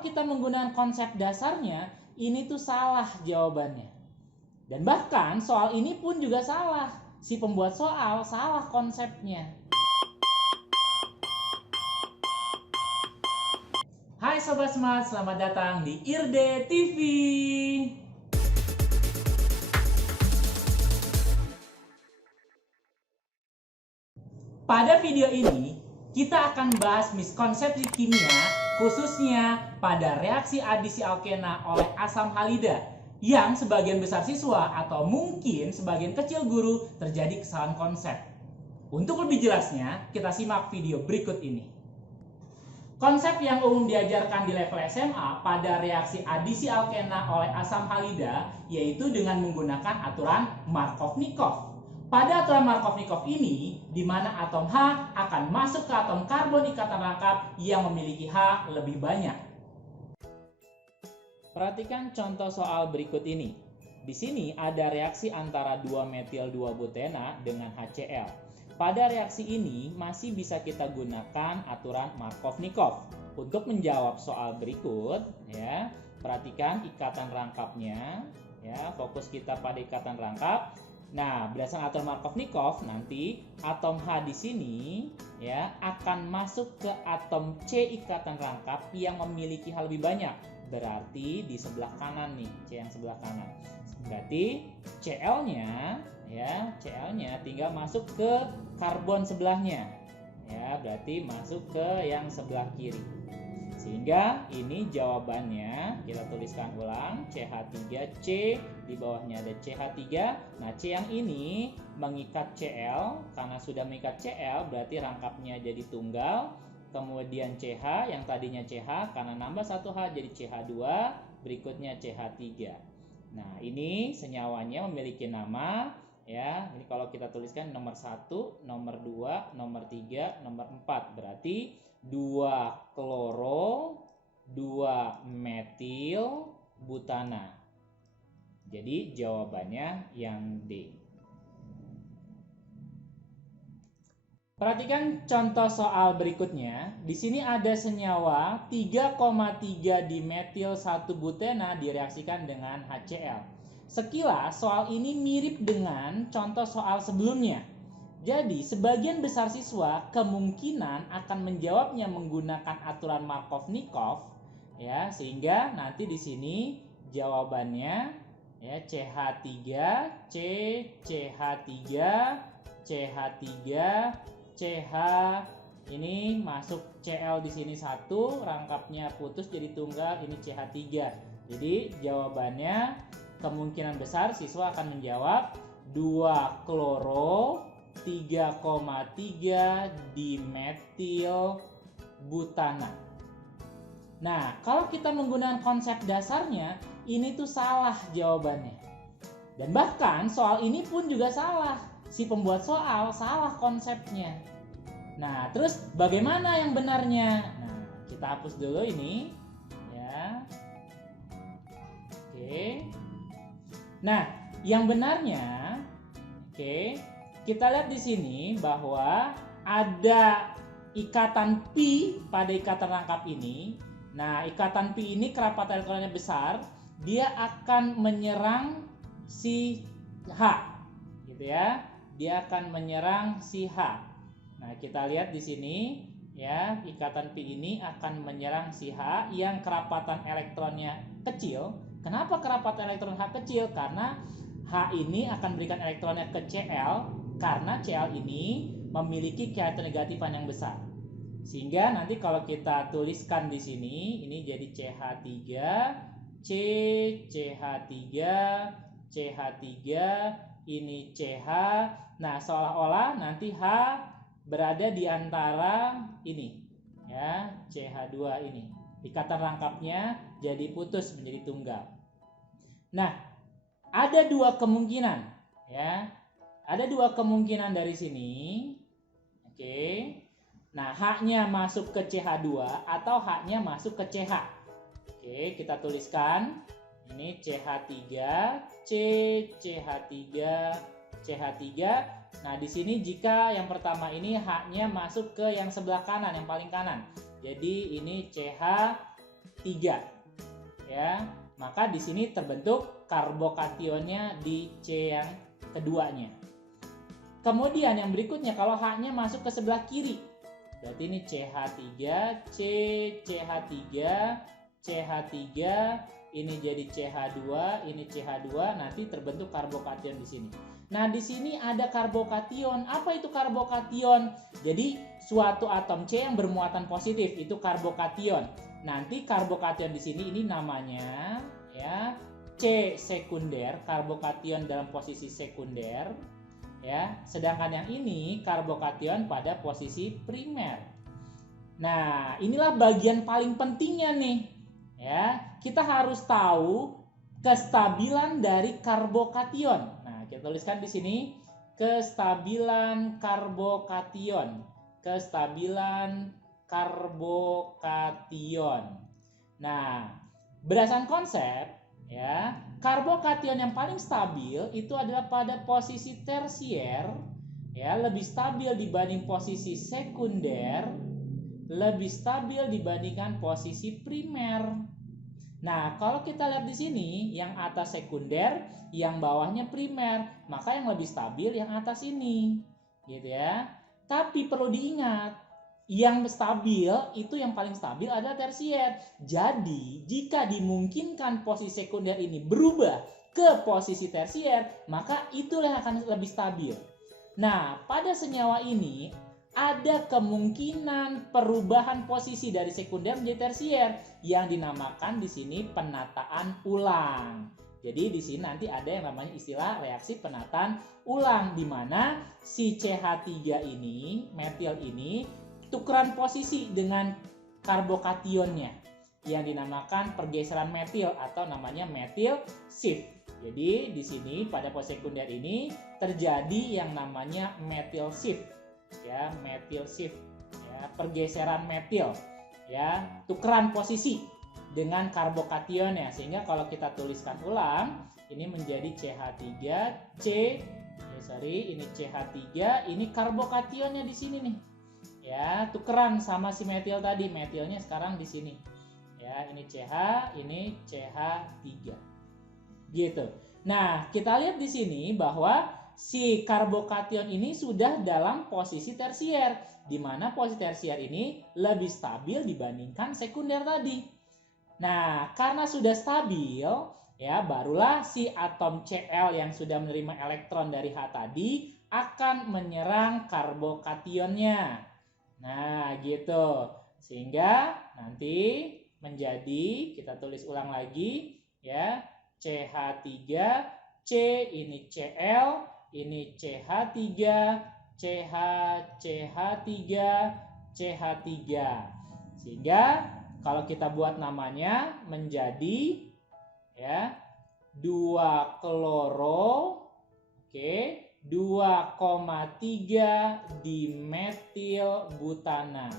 kalau kita menggunakan konsep dasarnya, ini tuh salah jawabannya. Dan bahkan soal ini pun juga salah. Si pembuat soal salah konsepnya. Hai Sobat Smart, selamat datang di IRDE TV. Pada video ini, kita akan bahas miskonsepsi kimia, khususnya pada reaksi adisi alkena oleh asam halida, yang sebagian besar siswa atau mungkin sebagian kecil guru terjadi kesalahan konsep. Untuk lebih jelasnya, kita simak video berikut ini. Konsep yang umum diajarkan di level SMA pada reaksi adisi alkena oleh asam halida yaitu dengan menggunakan aturan Markovnikov. Pada aturan Markovnikov ini, di mana atom H akan masuk ke atom karbon ikatan rangkap yang memiliki H lebih banyak. Perhatikan contoh soal berikut ini. Di sini ada reaksi antara 2-metil-2-butena dengan HCl. Pada reaksi ini masih bisa kita gunakan aturan Markovnikov. Untuk menjawab soal berikut, ya, perhatikan ikatan rangkapnya, ya, fokus kita pada ikatan rangkap. Nah, berdasarkan aturan Markovnikov, nanti atom H di sini ya akan masuk ke atom C ikatan rangkap yang memiliki H lebih banyak. Berarti di sebelah kanan nih, C yang sebelah kanan. Berarti Cl-nya ya, Cl-nya tinggal masuk ke karbon sebelahnya. Ya, berarti masuk ke yang sebelah kiri. Sehingga ini jawabannya kita tuliskan ulang, CH3C, di bawahnya ada CH3. Nah, C yang ini mengikat Cl, karena sudah mengikat Cl berarti rangkapnya jadi tunggal. Kemudian CH yang tadinya CH karena nambah 1H jadi CH2, berikutnya CH3. Nah, ini senyawanya memiliki nama ya. Ini kalau kita tuliskan nomor 1, nomor 2, nomor 3, nomor 4. Berarti 2 kloro, 2 metil butana. Jadi jawabannya yang D. Perhatikan contoh soal berikutnya. Di sini ada senyawa 3,3 dimetil 1 butena direaksikan dengan HCl. Sekilas soal ini mirip dengan contoh soal sebelumnya. Jadi, sebagian besar siswa kemungkinan akan menjawabnya menggunakan aturan Markovnikov ya, sehingga nanti di sini jawabannya ya CH3, C, CH3, CH3, CH ini masuk Cl di sini 1, rangkapnya putus jadi tunggal, ini CH3. Jadi, jawabannya kemungkinan besar siswa akan menjawab 2 kloro 3,3 dimetil butana. Nah, kalau kita menggunakan konsep dasarnya, ini tuh salah jawabannya. Dan bahkan soal ini pun juga salah. Si pembuat soal salah konsepnya. Nah, terus bagaimana yang benarnya? Nah, kita hapus dulu ini. Ya. Oke. Nah, yang benarnya, oke. Kita lihat di sini bahwa ada ikatan pi pada ikatan rangkap ini. Nah, ikatan pi ini kerapatan elektronnya besar, dia akan menyerang si H, gitu ya. Dia akan menyerang si H. Nah, kita lihat di sini ya, ikatan pi ini akan menyerang si H yang kerapatan elektronnya kecil. Kenapa kerapatan elektron H kecil? Karena H ini akan berikan elektronnya ke Cl. Karena Cl ini memiliki keelektronegatifan yang besar. Sehingga nanti kalau kita tuliskan di sini, ini jadi CH3, C, CH3, CH3, ini CH. Nah, seolah-olah nanti H berada di antara ini, ya, CH2 ini. Ikatan rangkapnya jadi putus menjadi tunggal. Nah, ada dua kemungkinan, ya. Ada dua kemungkinan dari sini. Oke. Nah, H-nya masuk ke CH2 atau H-nya masuk ke CH. Oke, kita tuliskan. Ini CH3, C, CH3, CH3. Nah, di sini jika yang pertama ini H-nya masuk ke yang sebelah kanan, yang paling kanan. Jadi ini CH Ya, maka di sini terbentuk karbokationnya di C yang keduanya. Kemudian yang berikutnya kalau H-nya masuk ke sebelah kiri, berarti ini CH3, CH3, CH3, ini jadi CH2, ini CH2, nanti terbentuk karbokation di sini. Nah, di sini ada karbokation. Apa itu karbokation? Jadi suatu atom C yang bermuatan positif itu karbokation. Nanti karbokation di sini ini namanya ya C sekunder, karbokation dalam posisi sekunder ya. Sedangkan yang ini karbokation pada posisi primer. Nah, inilah bagian paling pentingnya nih. Ya, kita harus tahu kestabilan dari karbokation. Nah, kita tuliskan di sini kestabilan karbokation. Kestabilan karbokation. Nah, berdasarkan konsep ya, karbokation yang paling stabil itu adalah pada posisi tersier ya, lebih stabil dibanding posisi sekunder, lebih stabil dibandingkan posisi primer. Nah, kalau kita lihat di sini, yang atas sekunder, yang bawahnya primer, maka yang lebih stabil yang atas ini, gitu ya. Tapi perlu diingat, yang stabil itu yang paling stabil adalah tersier. Jadi, jika dimungkinkan posisi sekunder ini berubah ke posisi tersier, maka itulah yang akan lebih stabil. Nah, pada senyawa ini ada kemungkinan perubahan posisi dari sekunder menjadi tersier yang dinamakan di sini penataan ulang. Jadi di sini nanti ada yang namanya istilah reaksi penataan ulang, di mana si CH3 ini, metil ini, tukeran posisi dengan karbokationnya yang dinamakan pergeseran metil atau namanya metil shift. Jadi di sini pada posisi sekunder ini terjadi yang namanya metil shift. Ya, metil shift ya, pergeseran metil ya, tukeran posisi dengan karbokationnya, sehingga kalau kita tuliskan ulang ini menjadi CH3 ini CH3, ini karbokationnya di sini nih ya, tukeran sama si metil tadi, metilnya sekarang di sini ya, ini CH, ini CH3 gitu. Nah, kita lihat di sini bahwa si karbokation ini sudah dalam posisi tersier, di mana posisi tersier ini lebih stabil dibandingkan sekunder tadi. Nah, karena sudah stabil, ya barulah si atom Cl yang sudah menerima elektron dari H tadi akan menyerang karbokationnya. Nah, gitu. Sehingga nanti menjadi, kita tulis ulang lagi, ya, CH3, C ini Cl, ini CH3, CH, CH3, CH3. Sehingga kalau kita buat namanya menjadi ya 2 kloro, oke, 2,3 dimetil butana.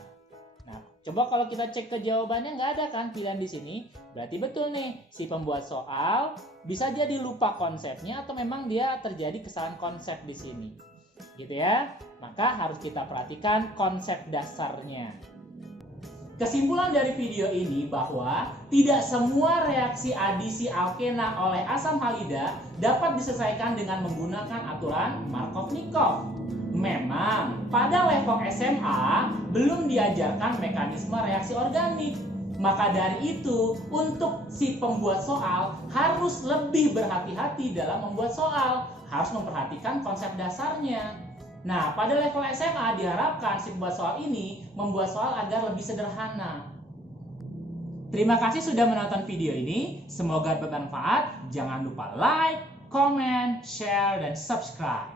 Nah, coba kalau kita cek ke jawabannya nggak ada kan pilihan di sini. Berarti betul nih, si pembuat soal bisa jadi lupa konsepnya atau memang dia terjadi kesalahan konsep di sini. Gitu ya. Maka harus kita perhatikan konsep dasarnya. Kesimpulan dari video ini bahwa tidak semua reaksi adisi alkena oleh asam halida dapat diselesaikan dengan menggunakan aturan Markov-Nikov. Memang pada level SMA belum diajarkan mekanisme reaksi organik. Maka dari itu, untuk si pembuat soal harus lebih berhati-hati dalam membuat soal, harus memperhatikan konsep dasarnya. Nah, pada level SMA diharapkan si pembuat soal ini membuat soal agar lebih sederhana. Terima kasih sudah menonton video ini, semoga bermanfaat. Jangan lupa like, comment, share, dan subscribe.